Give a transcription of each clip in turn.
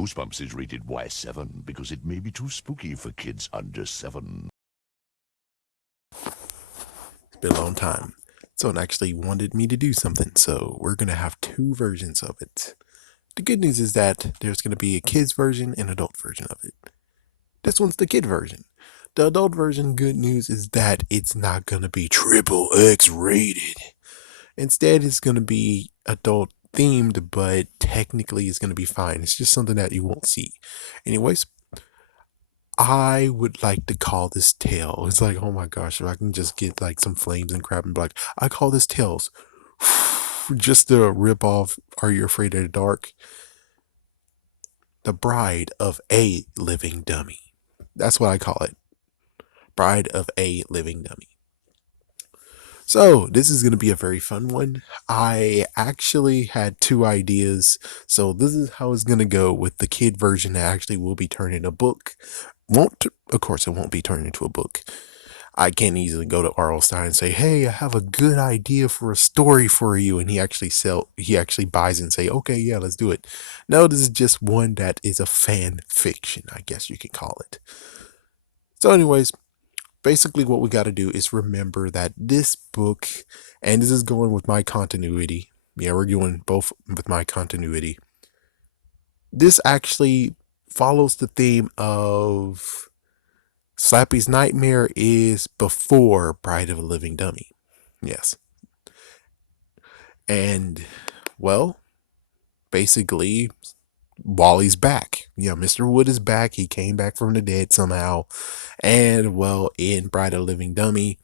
Goosebumps is rated Y7 because it may be too spooky for kids under 7. It's been a long time. Someone actually wanted me to do something, so we're going to have two versions of it. The good news is that there's going to be a kid's version and adult version of it. This one's the kid version. The adult version, good news is that it's not going to be triple X rated. Instead, it's going to be adult themed, but technically it's going to be fine. It's just something that you won't see. Anyways, I would like to call this tale. It's like, oh my gosh, if I can just get like some flames and crap and be like, I call this Tales. Just to rip off Are You Afraid of the Dark? The Bride of a Living Dummy. That's what I call it. Bride of a Living Dummy. So, this is going to be a very fun one. I actually had two ideas. So, this is how it's going to go with the kid version that actually will be turned into a book. Of course, it won't be turned into a book. I can't easily go to R.L. Stein and say, "Hey, I have a good idea for a story for you," and he actually buys it and say, "Okay, yeah, let's do it." No, this is just one that is a fan fiction, I guess you could call it. So, anyways, basically what we got to do is remember that this book, and this is going with my continuity. Yeah, we're going both with my continuity. This actually follows the theme of Slappy's Nightmare is before Bride of a Living Dummy. Yes. And, well, basically, Wally's back. Yeah, Mr. Wood is back. He came back from the dead somehow. And, well, in Bride of a Living Dummy,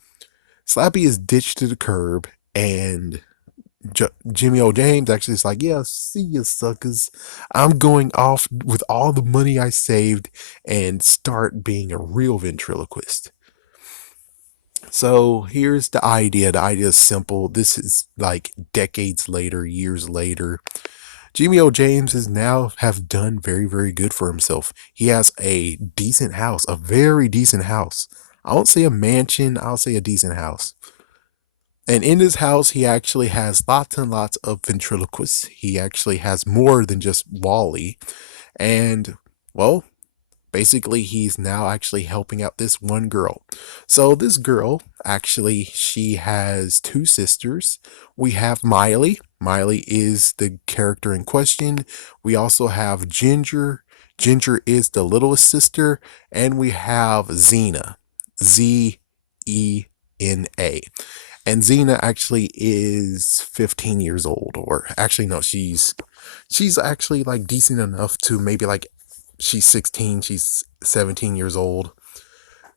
Slappy is ditched to the curb, and Jimmy O. James actually is like, "Yeah, see you suckers. I'm going off with all the money I saved and start being a real ventriloquist." So here's the idea. The idea is simple. This is like decades later, years later. Jimmy O. James is now have done very, very good for himself. He has a decent house, a very decent house. I won't say a mansion, I'll say a decent house. And in his house, he actually has lots and lots of ventriloquists. He actually has more than just Wally. And, well, basically, he's now actually helping out this one girl. So, this girl, actually, she has two sisters. We have Miley. Miley is the character in question. We also have Ginger. Ginger is the littlest sister. And we have Xena. Zena. And Xena actually is 15 years old, or actually no, she's actually like decent enough to maybe like she's 16, she's 17 years old.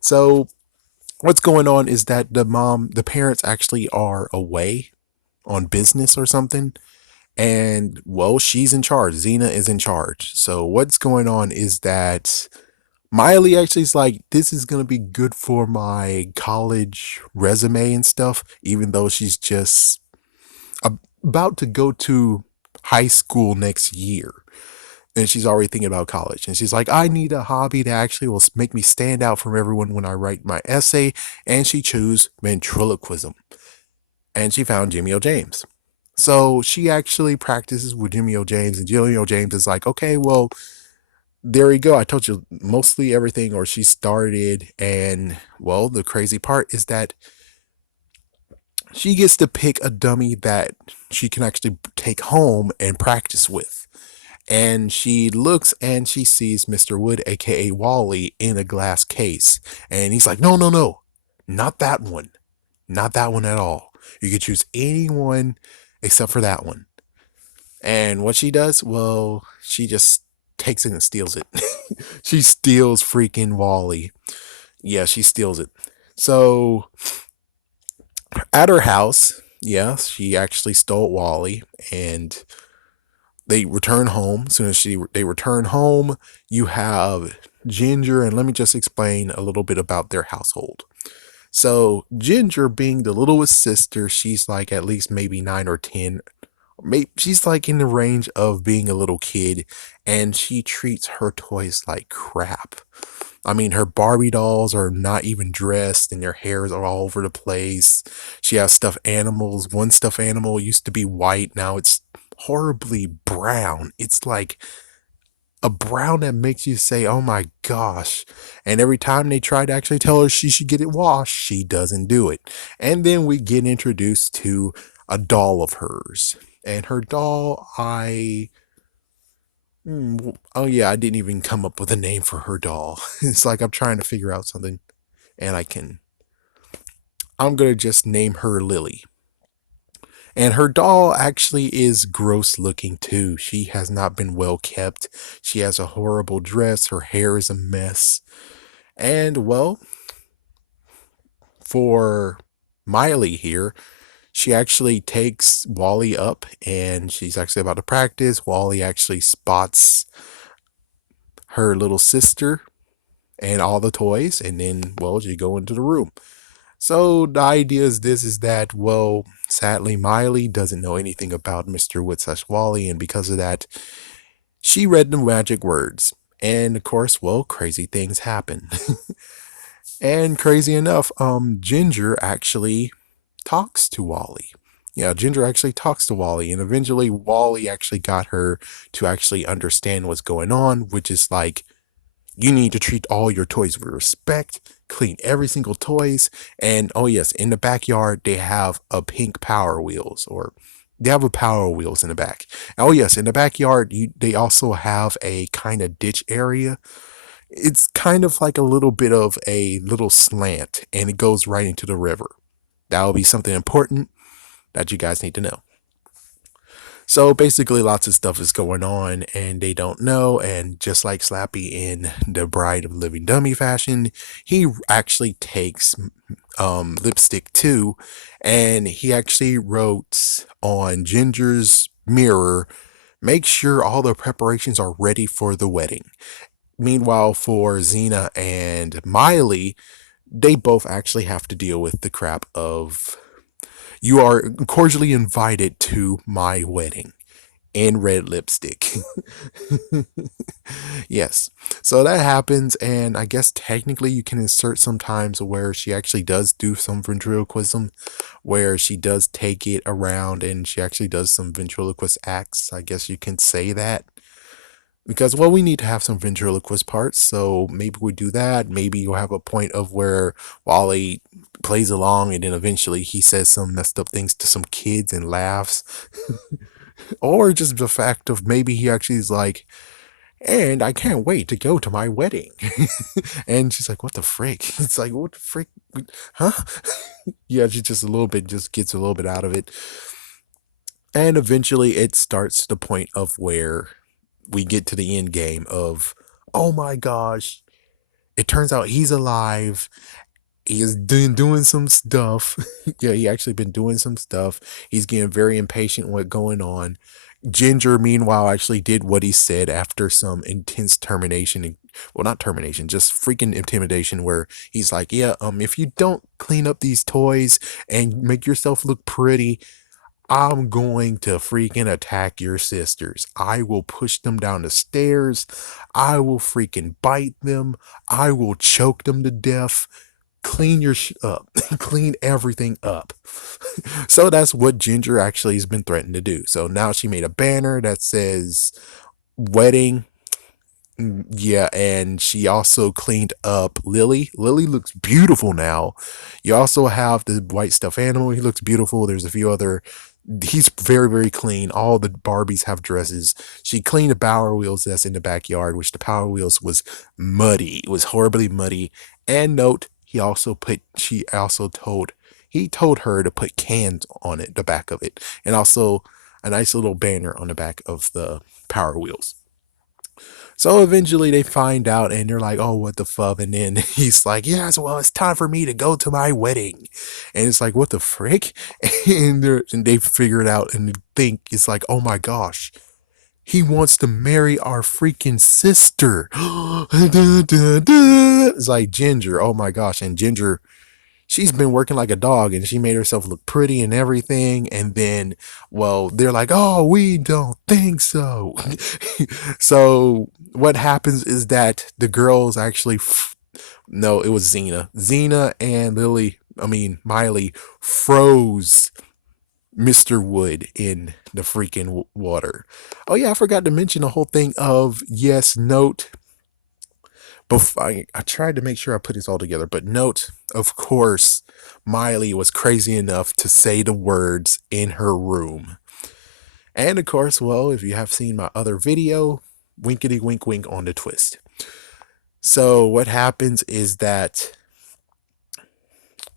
So what's going on is that the parents actually are away on business or something. And well, she's in charge. Xena is in charge. So what's going on is that Miley actually is like, this is going to be good for my college resume and stuff, even though she's just about to go to high school next year. And she's already thinking about college. And she's like, I need a hobby that actually will make me stand out from everyone when I write my essay. And she chose ventriloquism. And she found Jimmy O. James. So she actually practices with Jimmy O. James. And Jimmy O. James is like, okay, well, there you go. I told you mostly everything, or she started. And, well, the crazy part is that she gets to pick a dummy that she can actually take home and practice with. And she looks and she sees Mr. Wood, aka Wally, in a glass case. And he's like, no, no, no, not that one. Not that one at all. You could choose anyone except for that one. And what she does, well, she just takes it and steals it. She steals freaking Wally. Yeah, she steals it. So at her house, yeah, she actually stole Wally, and they return home. As soon as they return home, you have Ginger, and let me just explain a little bit about their household. So Ginger, being the littlest sister, she's like at least maybe 9 or 10. Maybe she's like in the range of being a little kid, and she treats her toys like crap. I mean, her Barbie dolls are not even dressed, and their hairs are all over the place. She has stuffed animals. One stuffed animal used to be white, now it's horribly brown. It's like a brown that makes you say, oh my gosh. And every time they try to actually tell her she should get it washed, she doesn't do it. And then we get introduced to a doll of hers. And her doll, oh yeah, I didn't even come up with a name for her doll. It's like I'm trying to figure out something, and I'm gonna just name her Lily. And her doll actually is gross looking too. She has not been well kept. She has a horrible dress. Her hair is a mess. And well, for Miley here, she actually takes Wally up and she's actually about to practice. Wally actually spots her little sister and all the toys, and then, well, she go into the room. So the idea is that, well, sadly, Miley doesn't know anything about Mr. Wood/Wally, and because of that, she read the magic words. And of course, well, crazy things happen. And crazy enough, Ginger actually talks to Wally. Yeah, Ginger actually talks to Wally, and eventually Wally actually got her to actually understand what's going on, which is like, you need to treat all your toys with respect, clean every single toys, and oh yes, in the backyard they have a pink Power Wheels, or they have a Power Wheels in the back. Oh yes, in the backyard they also have a kind of ditch area. It's kind of like a little bit of a little slant, and it goes right into the river. That will be something important that you guys need to know. So basically, lots of stuff is going on, and they don't know. And just like Slappy in the Bride of Living Dummy fashion, he actually takes lipstick too, and he actually wrote on Ginger's mirror, "Make sure all the preparations are ready for the wedding." Meanwhile, for Xena and Miley, they both actually have to deal with the crap of, "You are cordially invited to my wedding," and red lipstick. Yes. So that happens, and I guess technically you can insert sometimes where she actually does do some ventriloquism, where she does take it around and she actually does some ventriloquist acts. I guess you can say that. Because, well, we need to have some ventriloquist parts, so maybe we do that. Maybe you'll have a point of where Wally plays along and then eventually he says some messed up things to some kids and laughs. Or just the fact of maybe he actually is like, "And I can't wait to go to my wedding." And she's like, "What the frick?" It's like, "What the frick? Huh?" Yeah, she just a little bit, just gets a little bit out of it. And eventually it starts to the point of where we get to the end game of, oh my gosh, it turns out he's alive. He is doing some stuff. Yeah, he actually been doing some stuff. He's getting very impatient with what's going on. Ginger, meanwhile, actually did what he said after some intense termination. Well, not termination, just freaking intimidation, where he's like, "Yeah, if you don't clean up these toys and make yourself look pretty, I'm going to freaking attack your sisters. I will push them down the stairs. I will freaking bite them. I will choke them to death. Clean your up. Clean everything up." So that's what Ginger actually has been threatened to do. So now she made a banner that says wedding. Yeah, and she also cleaned up Lily. Lily looks beautiful now. You also have the white stuffed animal. He looks beautiful. There's a few other. He's very, very clean. All the Barbies have dresses. She cleaned the Power Wheels that's in the backyard, which the Power Wheels was muddy. It was horribly muddy. And note, he told her to put cans on it, the back of it, and also a nice little banner on the back of the Power Wheels. So eventually they find out and they're like, "Oh, what the fuck?" And then he's like, "Yes, well, it's time for me to go to my wedding." And it's like, "What the frick?" And they figure it out and think it's like, "Oh my gosh, he wants to marry our freaking sister." It's like Ginger. Oh my gosh. And Ginger, she's been working like a dog and she made herself look pretty and everything. And then, well, they're like, "Oh, we don't think so." So what happens is that the girls actually, no, it was Xena and Miley froze Mr. Wood in the freaking water. Oh yeah, I forgot to mention the whole thing of yes, note. Before, I tried to make sure I put this all together, but note, of course, Miley was crazy enough to say the words in her room. And of course, well, if you have seen my other video, winkety wink wink on the twist. So what happens is that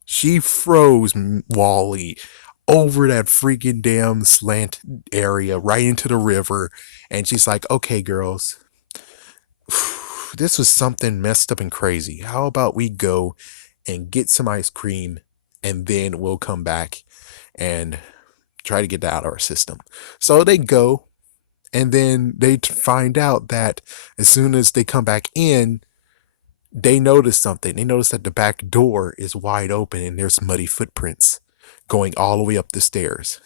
she froze Wally over that freaking damn slant area right into the river. And she's like, okay, girls, this was something messed up and crazy. How about we go and get some ice cream and then we'll come back and try to get that out of our system. So they go and then they find out that as soon as they come back in, they notice something. They notice that the back door is wide open and there's muddy footprints going all the way up the stairs.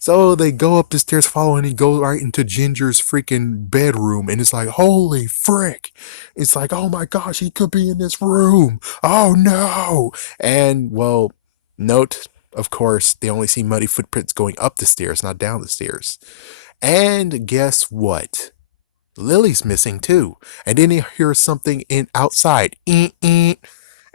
So they go up the stairs following and go right into Ginger's freaking bedroom. And it's like, holy frick. It's like, oh my gosh, he could be in this room. Oh no. And well, note, of course, they only see muddy footprints going up the stairs, not down the stairs. And guess what? Lily's missing too. And then he hears something in outside.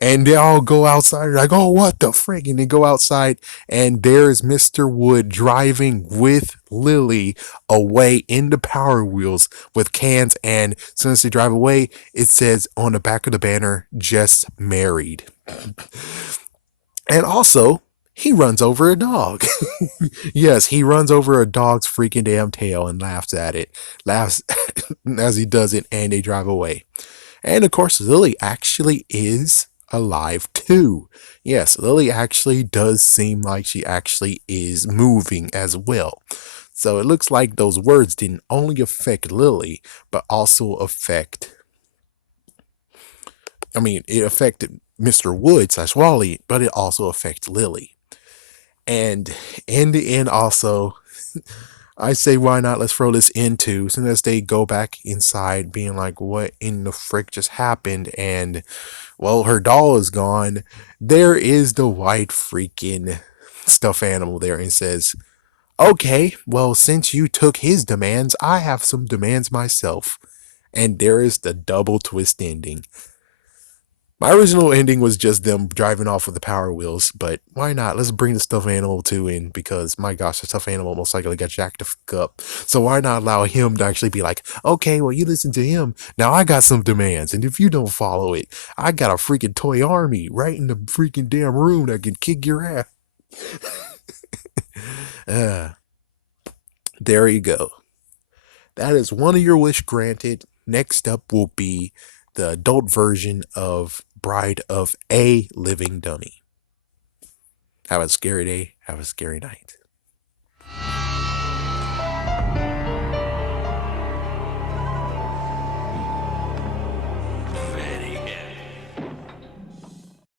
And they all go outside, like, oh, what the frick? And they go outside, and there's Mr. Wood driving with Lily away in the Power Wheels with cans. And as soon as they drive away, it says on the back of the banner, just married. And also, he runs over a dog. Yes, he runs over a dog's freaking damn tail and laughs at it. Laughs as he does it, and they drive away. And of course, Lily actually is alive too. Yes, Lily actually does seem like she actually is moving as well. So it looks like those words didn't only affect Lily, but also affect. I mean, it affected Mr. Wood / Wally, but it also affects Lily. And in the end, also, I say, why not? Let's throw this into. As soon as they go back inside, being like, what in the frick just happened? And, well, her doll is gone. There is the white freaking stuffed animal there and says, okay, well, since you took his demands, I have some demands myself. And there is the double twist ending. My original ending was just them driving off with the Power Wheels, but why not? Let's bring the stuffed animal too in because, my gosh, the stuffed animal most likely got jacked the fuck up. So why not allow him to actually be like, okay, well, you listen to him. Now I got some demands, and if you don't follow it, I got a freaking toy army right in the freaking damn room that can kick your ass. uh, there you go. That is one of your wish granted. Next up will be the adult version of Bride of a Living Dummy. Have a scary day. Have a scary night.